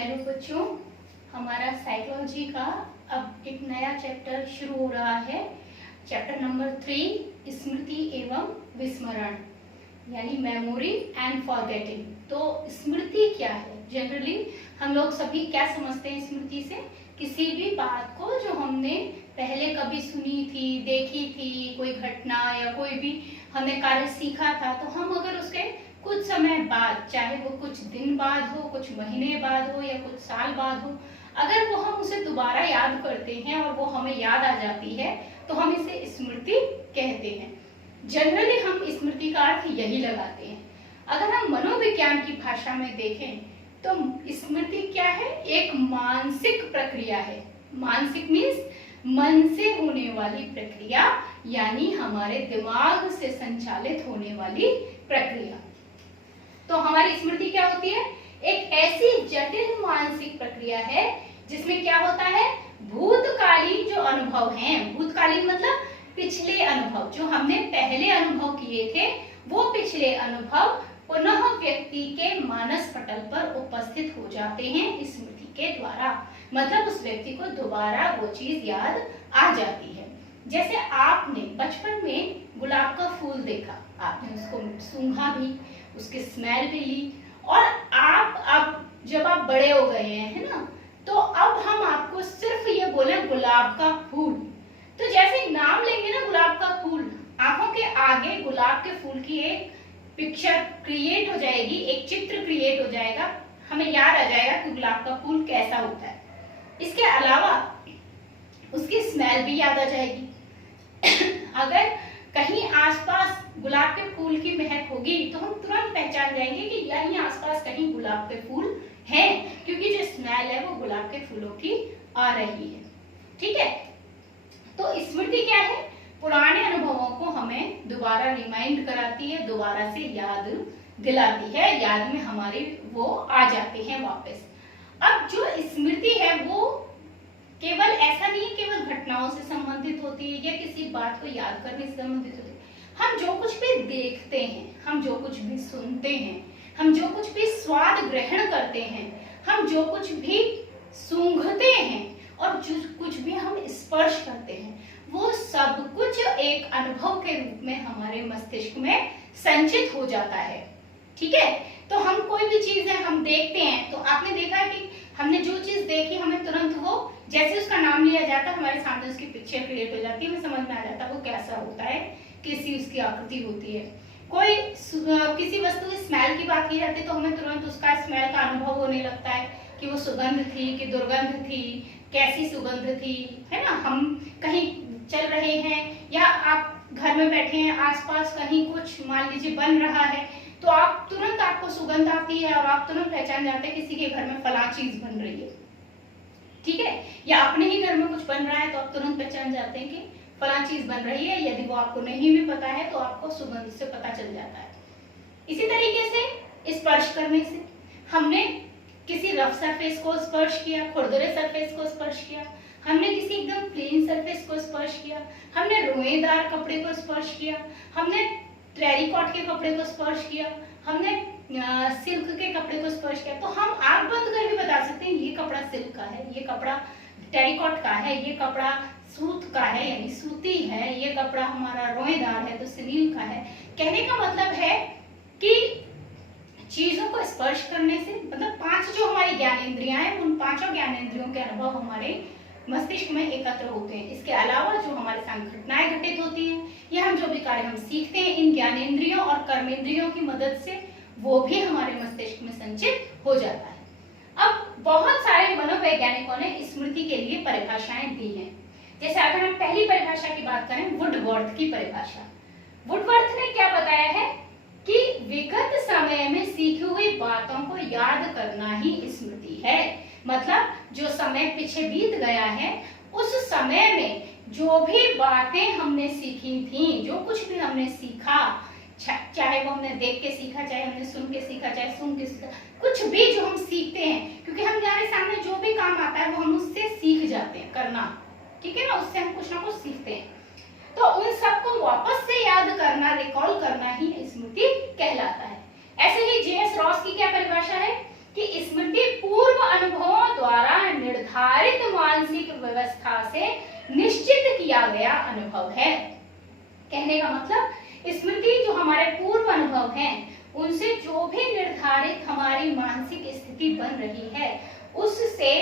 Hello बच्चों, हमारा psychology का अब एक नया चैप्टर शुरू हो रहा है। चैप्टर नंबर 3 स्मृति एवं विस्मरण, यानी मेमोरी एंड फॉरगेटिंग। तो स्मृति क्या है? जनरली हम लोग सभी क्या समझते हैं स्मृति से? किसी भी बात को जो हमने पहले कभी सुनी थी, देखी थी, कोई घटना या कोई भी हमने कार्य सीखा था, तो हम अगर उसके कुछ समय बाद, चाहे वो कुछ दिन बाद हो, कुछ महीने बाद हो या कुछ साल बाद हो, अगर वो हम उसे दोबारा याद करते हैं और वो हमें याद आ जाती है तो हम इसे स्मृति कहते हैं। जनरली हम स्मृति का अर्थ यही लगाते हैं। अगर हम मनोविज्ञान की भाषा में देखें तो स्मृति क्या है? एक मानसिक प्रक्रिया है। मानसिक मीन्स मन से होने वाली प्रक्रिया, यानी हमारे दिमाग से संचालित होने वाली प्रक्रिया। तो हमारी स्मृति क्या होती है? एक ऐसी जटिल मानसिक प्रक्रिया है जिसमें क्या होता है, भूतकालीन जो अनुभव हैं, भूतकालीन मतलब पिछले अनुभव, जो हमने पहले अनुभव किए थे, वो पिछले अनुभव पुनः व्यक्ति के मानस पटल पर उपस्थित हो जाते हैं स्मृति के द्वारा। मतलब उस व्यक्ति को दोबारा वो चीज याद आ जाती है। जैसे आपने बचपन में गुलाब का फूल देखा, आपने उसको सूंघा भी, उसकी स्मेल भी ली, और आप अब जब आप बड़े हो गए हैं, है ना, तो अब हम आपको सिर्फ ये बोले गुलाब का फूल, तो जैसे नाम लेंगे ना गुलाब का फूल, आंखों के आगे गुलाब के फूल की एक पिक्चर क्रिएट हो जाएगी, एक चित्र क्रिएट हो जाएगा, हमें याद आ जाएगा कि गुलाब का फूल कैसा होता है। इसके अलावा उसकी स्मेल भी याद आ जाएगी। अगर कहीं आसपास गुलाब के फूल की महक होगी तो हम तुरंत पहचान जाएंगे कि यहीं आसपास कहीं गुलाब के फूल हैं, क्योंकि जो स्मेल है वो गुलाब के फूलों की आ रही है। ठीक है, तो स्मृति क्या है? पुराने अनुभवों को हमें दोबारा रिमाइंड कराती है, दोबारा से याद दिलाती है, याद में हमारे वो आ जाते हैं वापस। अब जो स्मृति है वो केवल ऐसा नहीं है केवल घटनाओं से संबंधित होती है या किसी बात को याद करने से संबंधित होती है। हम जो कुछ भी देखते हैं, हम जो कुछ भी सुनते हैं, हम जो कुछ भी स्वाद ग्रहण करते हैं, हम जो कुछ भी सूंघते हैं और जो कुछ भी हम स्पर्श करते हैं, वो सब कुछ एक अनुभव के रूप में हमारे मस्तिष्क में संचित हो जाता है। ठीक है, तो हम कोई भी चीज है हम देखते हैं, तो आपने देखा है कि हमने जो चीज देखी हमें तुरंत वो, जैसे उसका नाम लिया जाता है, हमारे सामने उसकी पिक्चर क्रिएट हो जाती है, हमें समझ में आ जाता है वो कैसा होता है, कैसी उसकी आकृति होती है। कोई किसी वस्तु की स्मेल की बात की जाती है तो हमें तुरंत उसका स्मेल का अनुभव होने लगता है कि वो सुगंध थी कि दुर्गंध थी, कैसी सुगंध थी, है ना। हम कहीं चल रहे हैं या आप घर में बैठे हैं, आसपास कहीं कुछ मान लीजिए बन रहा है, तो आप तुरंत, आपको सुगंध आती है और आप तुरंत पहचान जाते हैं किसी के घर में फला चीज बन रही है। ठीक है, या अपने ही घर में कुछ बन रहा है तो आप तुरंत पहचान जाते हैं कि फला चीज बन रही है। यदि वो आपको नहीं भी पता है तो आपको सुगंध से पता चल जाता है। इसी तरीके से स्पर्श करने से, हमने किसी रफ सरफेस को स्पर्श किया, खुरदुरे सरफेस को स्पर्श किया, हमने किसी एकदम प्लेन सरफेस को स्पर्श किया, हमने रोएदार कपड़े को स्पर्श किया, हमने टेरिकॉट के कपड़े को स्पर्श किया, हमने सिल्क के कपड़े को स्पर्श किया, तो हम आंख बंद करके बता सकते हैं ये कपड़ा सिल्क का है, ये कपड़ा टेरिकॉट का है, ये कपड़ा सूत का है यानी सूती है, ये कपड़ा हमारा रोएदार है तो सिनील का है। कहने का मतलब है कि चीजों को स्पर्श करने से, मतलब 5 जो हमारी ज्ञानेंद्रियां हैं, उन 5 ज्ञानेंद्रियों के अनुभव हमारे मस्तिष्क में एकत्र होते हैं। इसके अलावा जो हमारे साथ घटनाएं घटित होती हैं या हम जो भी कार्य हम सीखते हैं इन ज्ञानेंद्रियों और कर्मेंद्रियों की मदद से, वो भी हमारे मस्तिष्क में संचित हो जाता है। अब बहुत सारे मनोवैज्ञानिकों ने स्मृति के लिए परिभाषाएं दी हैं। जैसे अगर हम पहली परिभाषा की बात करें, वुडवर्थ की परिभाषा। वुडवर्थ ने क्या बताया है कि विगत समय में सीखी हुई बातों को याद करना ही स्मृति है। मतलब जो समय पीछे बीत गया है, उस समय में जो भी बातें हमने सीखी थी, जो कुछ भी हमने सीखा, चाहे वो हमने देख के सीखा, चाहे हमने सुन के सीखा, चाहे सुन के सीखा, कुछ भी जो हम सीखते हैं, क्योंकि हमारे सामने जो भी काम आता है वो हम उससे सीख जाते हैं करना। ठीक है ना, उससे हम कुछ ना कुछ सीखते हैं, तो उन सबको वापस से याद करना, रिकॉल करना ही स्मृति कहलाता है। ऐसे ही जे.एस. रॉस की क्या परिभाषा है कि स्मृति पूर्व अनुभव निर्धारित मानसिक व्यवस्था से निश्चित किया गया अनुभव है। कहने का मतलब स्मृति जो हमारे पूर्व अनुभव हैं उनसे जो भी निर्धारित हमारी मानसिक स्थिति बन रही है उससे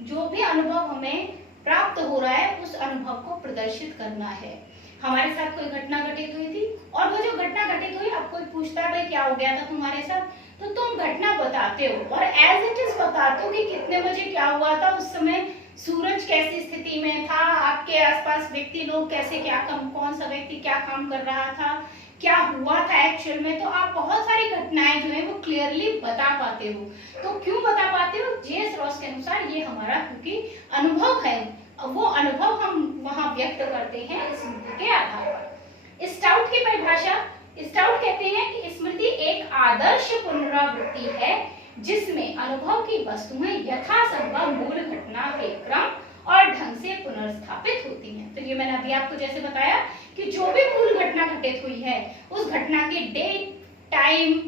जो भी अनुभव हमें प्राप्त हो रहा है उस अनुभव को प्रदर्शित करना है। हमारे साथ कोई घटना घटित हुई थी और वो जो घटना घटित हुई, अब कोई पूछता है भाई क्या हो गया था तुम्हारे साथ, तो तुम घटना बताते हो और एज इट इज बताते हो कि कितने बजे क्या हुआ था, उस समय सूरज कैसी स्थिति में था, आपके आसपास व्यक्ति लोग कैसे क्या काम, कौन सा व्यक्ति क्या काम कर रहा था, क्या हुआ था एक्चुअल में। तो आप बहुत सारी घटनाएं जो है वो क्लियरली बता पाते हो। तो क्यों बता पाते हो? जे.एस. रॉस के अनुसार ये हमारा क्योंकि अनुभव है, वो अनुभव हम वहां व्यक्त करते हैं स्मृति के आधार पर। स्टाउट की परिभाषा, स्टाउट कहते हैं कि स्मृति एक आदर्श पुनरावृत्ति है जिसमें अनुभव की वस्तुएं यथासंभव मूल घटना के क्रम और ढंग से पुनर्स्थापित होती हैं। तो ये मैंने अभी आपको जैसे बताया कि जो भी मूल घटना घटित हुई है उस घटना के डेट, टाइम,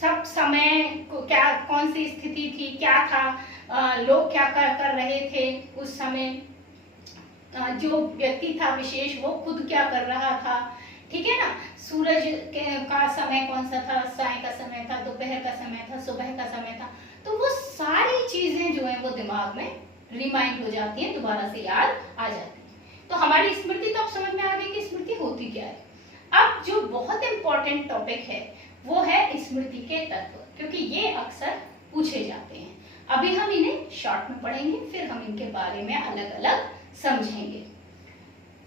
सब समय को, क्या कौन सी स्थिति थी, क्या था, लोग क्या कर रहे थे उस समय, जो व्यक्ति था विशेष वो खुद क्या कर रहा था, ठीक है ना, सूरज का समय कौन सा था, साय का समय था, दोपहर का समय था, सुबह का समय था। तो वो सारी चीजें जो है वो दिमाग में रिमाइंड हो जाती हैं, दोबारा से याद आ जाती है। तो हमारी स्मृति तो अब समझ में आ गई कि स्मृति होती क्या है। अब जो बहुत इंपॉर्टेंट टॉपिक है वो है स्मृति के तत्व, क्योंकि ये अक्सर पूछे जाते हैं। अभी हम इन्हें शॉर्ट में पढ़ेंगे, फिर हम इनके बारे में अलग अलग समझेंगे।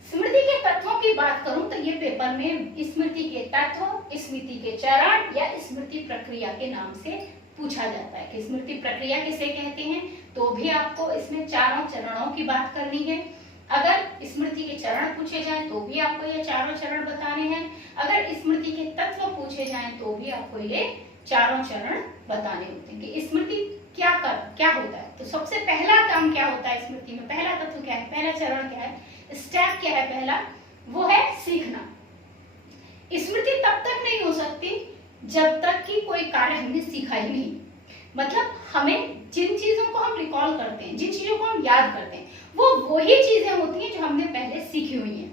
स्मृति के तत्वों की बात करूं तो ये पेपर में स्मृति के तत्व, स्मृति के चरण या स्मृति प्रक्रिया के नाम से पूछा जाता है कि स्मृति प्रक्रिया किसे कहते हैं। तो भी आपको इसमें चारों चरणों की बात करनी है। अगर स्मृति के चरण पूछे जाएं तो भी आपको ये चारों चरण बताने हैं। अगर स्मृति के तत्व पूछे जाएं तो भी आपको ये चारों चरण बताने होते हैं कि स्मृति क्या होता है। तो सबसे पहला काम क्या होता है स्मृति में, पहला तत्व क्या है, पहला चरण क्या है, स्टेप क्या है पहला, वो है सीखना। स्मृति तब तक नहीं हो सकती जब तक कि कोई कार्य हमने सीखा ही नहीं। मतलब हमें जिन चीजों को हम रिकॉल करते हैं, जिन चीजों को हम याद करते हैं, वो वही चीजें होती हैं जो हमने पहले सीखी हुई हैं।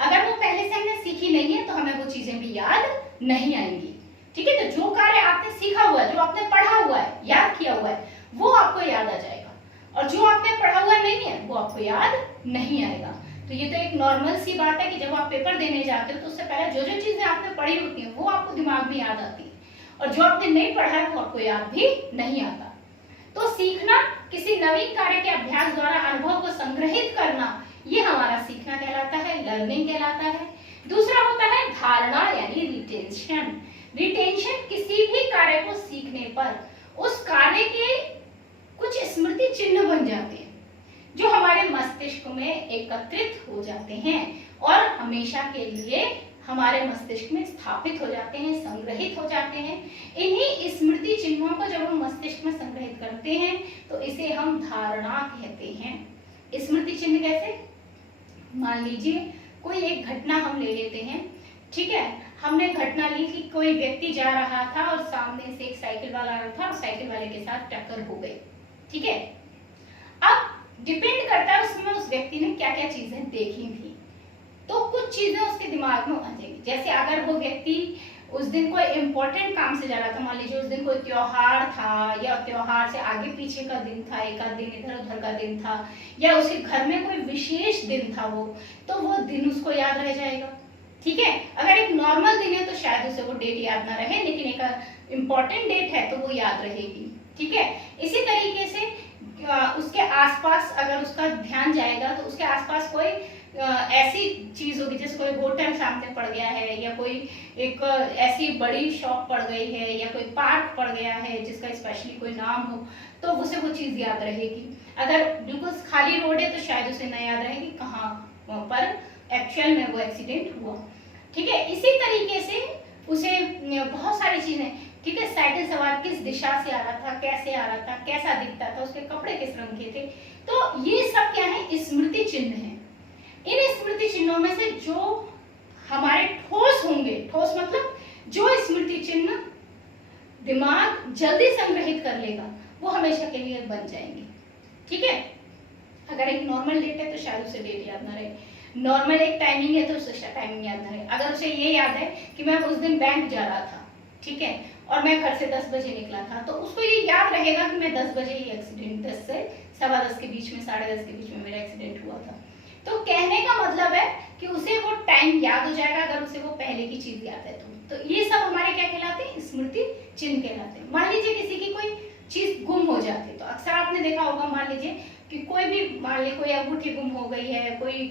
अगर वो पहले से हमने सीखी नहीं है तो हमें वो चीजें भी याद नहीं आएंगी। ठीक है, तो जो कार्य आपने सीखा हुआ है, जो आपने पढ़ा हुआ है, याद किया हुआ है, वो आपको याद आ जाएगा, और जो आपने पढ़ा हुआ नहीं है वो आपको याद नहीं आएगा। तो ये तो एक नॉर्मल सी बात है कि जब आप पेपर देने जाते हो तो उससे पहले जो जो चीजें आपने पढ़ी होती हैं वो आपको दिमाग में याद आती है, और जो आपने नहीं पढ़ा है वो आपको याद भी नहीं आता। तो सीखना, किसी नवीन कार्य के अभ्यास द्वारा अनुभव को संग्रहित करना, ये हमारा सीखना कहलाता है, लर्निंग कहलाता है। दूसरा होता है धारणा यानी रिटेंशन। रिटेंशन किसी भी कार्य को सीखने पर उस कार्य के कुछ स्मृति चिन्ह बन जाते हैं जो हमारे मस्तिष्क में एकत्रित हो जाते हैं और हमेशा के लिए हमारे मस्तिष्क में स्थापित हो जाते हैं, संग्रहित हो जाते हैं। इन्हीं स्मृति चिन्हों को जब हम मस्तिष्क में संग्रहित करते हैं तो इसे हम धारणा कहते हैं। स्मृति चिन्ह कैसे, मान लीजिए कोई एक घटना हम ले लेते हैं, ठीक है, हमने घटना ली कि कोई व्यक्ति जा रहा था और सामने से एक साइकिल वाला आ रहा था और साइकिल वाले के साथ टक्कर हो गई। ठीक है, अब डिपेंड करता है उसमें उस व्यक्ति ने क्या क्या चीजें देखी थी, तो कुछ चीजें उसके दिमाग में आ जाएंगी। जैसे अगर वो व्यक्ति उस दिन कोई इंपॉर्टेंट काम से जा रहा था, मान लीजिए उस दिन कोई त्योहार था या त्योहार से आगे पीछे का दिन था, एक आध दिन इधर उधर का दिन था, या उसके घर में कोई विशेष दिन था तो वो दिन उसको याद रह जाएगा। ठीक है, अगर एक नॉर्मल दिन है तो शायद उसे वो डेट याद ना रहे, लेकिन एक इम्पोर्टेंट डेट है तो वो याद रहेगी। ठीक है, इसी तरीके से उसके आसपास अगर उसका ध्यान जाएगा तो उसके आसपास कोई ऐसी चीज होगी, जैसे कोई होटल सामने पड़ गया है, या कोई एक ऐसी बड़ी शॉप पड़ गई है, या कोई पार्क पड़ गया है जिसका स्पेशली कोई नाम हो, तो उसे वो चीज याद रहेगी। अगर बिल्कुल खाली रोड है तो शायद उसे न याद रहेगी कहाँ पर एक्चुअल में वो एक्सीडेंट हुआ। ठीक है, इसी तरीके से उसे बहुत सारी चीजें, ठीक है, साइकिल सवार किस दिशा से आ रहा था, कैसे आ रहा था, कैसा दिखता था, उसके कपड़े किस रंग के थे, तो ये सब क्या है, स्मृति चिन्ह है। इन स्मृति चिन्हों में से जो हमारे ठोस होंगे, ठोस मतलब जो स्मृति चिन्ह दिमाग जल्दी संग्रहित कर लेगा वो हमेशा के लिए बन जाएंगे। ठीक है, अगर एक नॉर्मल डेट है तो शायद उसे डेट याद ना रहे, नॉर्मल एक टाइमिंग है तो उसे टाइमिंग याद ना रहे। अगर उसे ये याद है कि मैं उस दिन बैंक जा रहा था, ठीक है, और मैं घर से 10 बजे निकला था, तो उसको ये याद रहेगा कि मैं 10 बजे ये एक्सीडेंट, 10 से 10:15 के बीच में, 10:30 के बीच में मेरा एक्सीडेंट हुआ था। तो कहने का मतलब है कि उसे वो टाइम याद हो जाएगा अगर उसे वो पहले की चीज याद है तो ये सब हमारे क्या कहलाते हैं, स्मृति चिन्ह कहलाते हैं। मान लीजिए किसी की कोई चीज गुम हो जाती है, तो अक्सर आपने देखा होगा, मान लीजिए कि कोई भी, मान ली कोई अंगूठी गुम हो गई है, कोई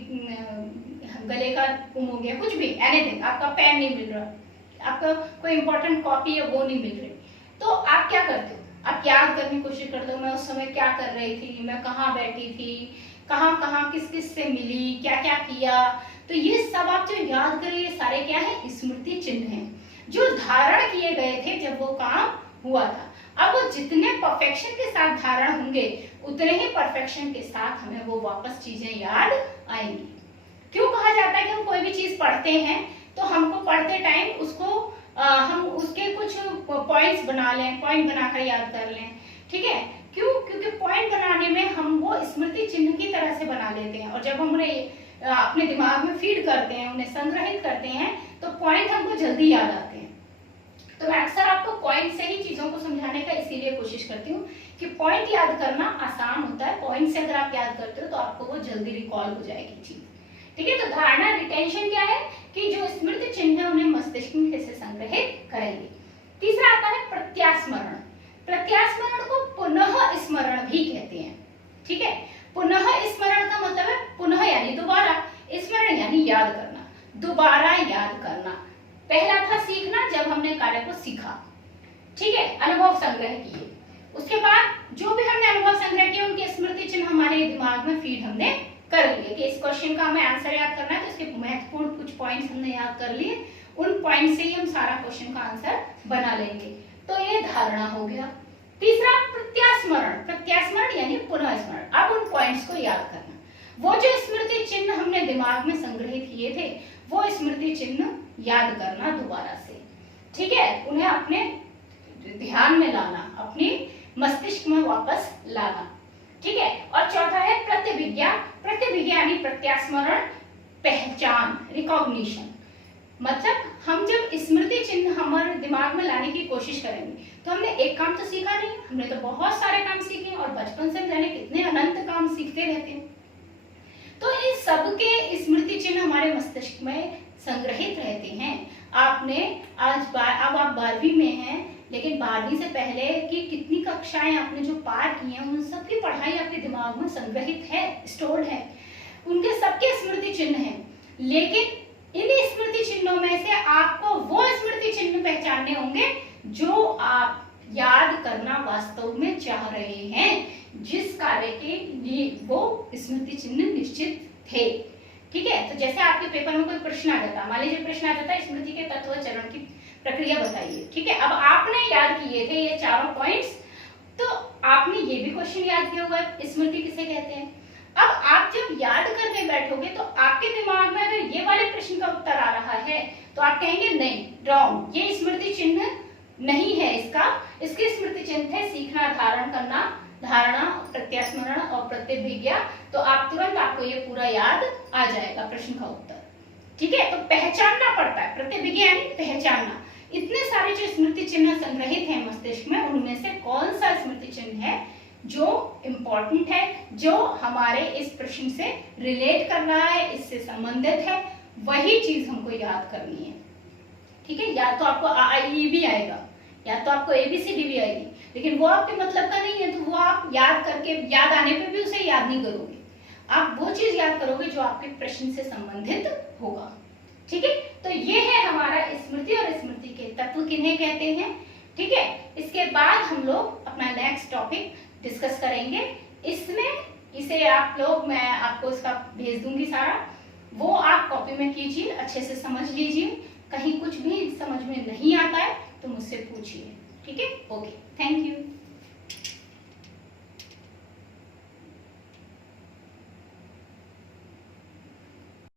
गले का गुम हो गया, कुछ भी, एनीथिंग, आपका पेन नहीं मिल रहा, आपका कोई इंपॉर्टेंट कॉपी है वो नहीं मिल रही, तो आप क्या करते हो, आप याद करने की कोशिश करते हो, मैं उस समय क्या कर रही थी, मैं कहाँ बैठी थी, कहाँ कहाँ किस किस से मिली, क्या क्या किया। तो ये सब आप जो याद करें, ये सारे क्या है, स्मृति चिन्ह हैं जो धारण किए गए थे जब वो काम हुआ था। अब वो जितने परफेक्शन के साथ धारण होंगे उतने ही परफेक्शन के साथ हमें वो वापस चीजें याद आएंगी। क्यों कहा जाता है कि हम कोई भी चीज पढ़ते हैं तो हमको पढ़ते टाइम उसको हम उसके कुछ पॉइंट्स बना लें, पॉइंट बनाकर याद कर लें, ठीक है। क्यों? क्योंकि पॉइंट बनाने में हम वो स्मृति चिन्ह की तरह से बना लेते हैं, और जब हम उन्हें अपने दिमाग में फीड करते हैं, उन्हें संग्रहित करते हैं, तो पॉइंट हमको जल्दी याद आते हैं। तो मैं अक्सर आपको पॉइंट से ही चीजों को समझाने का इसीलिए कोशिश करती हूँ कि पॉइंट याद करना आसान होता है। पॉइंट से अगर आप याद करते हो तो आपको वो जल्दी रिकॉल हो जाएगी चीज, ठीक है। तो धारणा, रिटेंशन क्या है कि जो स्मृति चिन्ह है उन्हें मस्तिष्क में कैसे संग्रहित करेंगे। तीसरा आता है प्रत्यास्मरण। प्रत्यास्मरण को पुनः स्मरण भी कहते हैं, ठीक है। पुनः स्मरण का मतलब है पुनः यानी दोबारा, स्मरण यानी याद करना, दोबारा याद करना। पहला था सीखना, जब हमने कार्य को सीखा, ठीक है, अनुभव संग्रह किए, उसके बाद जो भी हमने अनुभव संग्रह किए उनके स्मृति चिन्ह हमारे दिमाग में फीड हमने कर लिए कि इस क्वेश्चन का हमें आंसर याद करना है, तो इसके महत्वपूर्ण कुछ पॉइंट्स हमने याद कर लिए, उन पॉइंट से ही हम सारा क्वेश्चन का आंसर बना लेंगे। तो ये धारणा हो गया। तीसरा प्रत्यास्मरण। प्रत्यास्मरण यानी पुनः स्मरण, अब उन पॉइंट्स को याद करना, वो जो स्मृति चिन्ह हमने दिमाग में संग्रहित किए थे वो स्मृति चिन्ह याद करना दोबारा से, ठीक है, उन्हें अपने ध्यान में लाना, अपनी मस्तिष्क में वापस लाना, ठीक है। और चौथा है प्रतिभिज्ञा। प्रतिभिज्ञा यानी प्रत्यास्मरण, पहचान, रिकॉग्निशन। मतलब हम जब स्मृति चिन्ह हमारे दिमाग में लाने की कोशिश करेंगे तो हमने एक काम तो सीखा नहीं, हमने तो बहुत सारे काम सीखे, और बचपन से जाने कितने अनंत काम सीखते रहते हैं। तो इन सब के स्मृति चिन्ह हमारे मस्तिष्क में संग्रहित रहते हैं। आपने अब आप 12वीं में हैं, लेकिन 12वीं से पहले की कितनी कक्षाएं आपने जो पार की हैं उन सब की पढ़ाई आपके दिमाग में संग्रहित है, स्टोर्ड है, उनके सबके स्मृति चिन्ह हैं। लेकिन इन स्मृति चिन्हों में से आपको वो स्मृति चिन्ह पहचानने होंगे जो आप याद करना वास्तव में चाह रहे हैं, जिस कार्य के लिए वो स्मृति चिन्ह निश्चित थे, ठीक है। तो जैसे आपके पेपर में कोई प्रश्न आ जाता, मान लीजिए प्रश्न आ जाता है स्मृति के तत्व चरण की प्रक्रिया बताइए, ठीक है। अब आपने याद किए थे ये चारों पॉइंट्स, तो आपने ये भी क्वेश्चन याद किया होगा स्मृति किसे कहते हैं। अब आप जब याद करने बैठोगे तो आपके दिमाग में अगर ये वाले प्रश्न का उत्तर आ रहा है तो आप कहेंगे नहीं, रॉन्ग, ये स्मृति चिन्ह नहीं है इसका, इसके स्मृति चिन्ह थे सीखना, धारण करना, धारणा, प्रत्यास्मरण और प्रतिभिज्ञा। तो आप तुरंत आपको ये पूरा याद आ जाएगा प्रश्न का उत्तर, ठीक है। तो पहचानना पड़ता है, प्रतिभिज्ञा यानी पहचानना। इतने सारे जो स्मृति चिन्ह संग्रहित हैं मस्तिष्क में, उनमें से कौन सा स्मृति चिन्ह है जो इम्पोर्टेंट है, जो हमारे इस प्रश्न से रिलेट कर रहा है, इससे संबंधित है, वही चीज हमको याद करनी है, ठीक है। या तो आपको AIE भी आएगा, या तो आपको ABCD भी आएगी, लेकिन वो आपके मतलब का नहीं है, तो वो आप याद करके, याद आने पे भी उसे याद नहीं करोगे, आप वो चीज याद करोगे जो आपके प्रश्न से संबंधित होगा, ठीक है। तो ये है हमारा स्मृति और स्मृति के तत्व किन्हें कहते हैं, ठीक है। इसके बाद हम लोग अपना नेक्स्ट टॉपिक डिस्कस करेंगे। इसमें इसे आप लोग, मैं आपको इसका भेज दूंगी सारा, वो आप कॉपी में कीजिए, अच्छे से समझ लीजिए, कहीं कुछ भी समझ में नहीं आता है तो मुझसे पूछिए, ठीक है। Okay, thank you.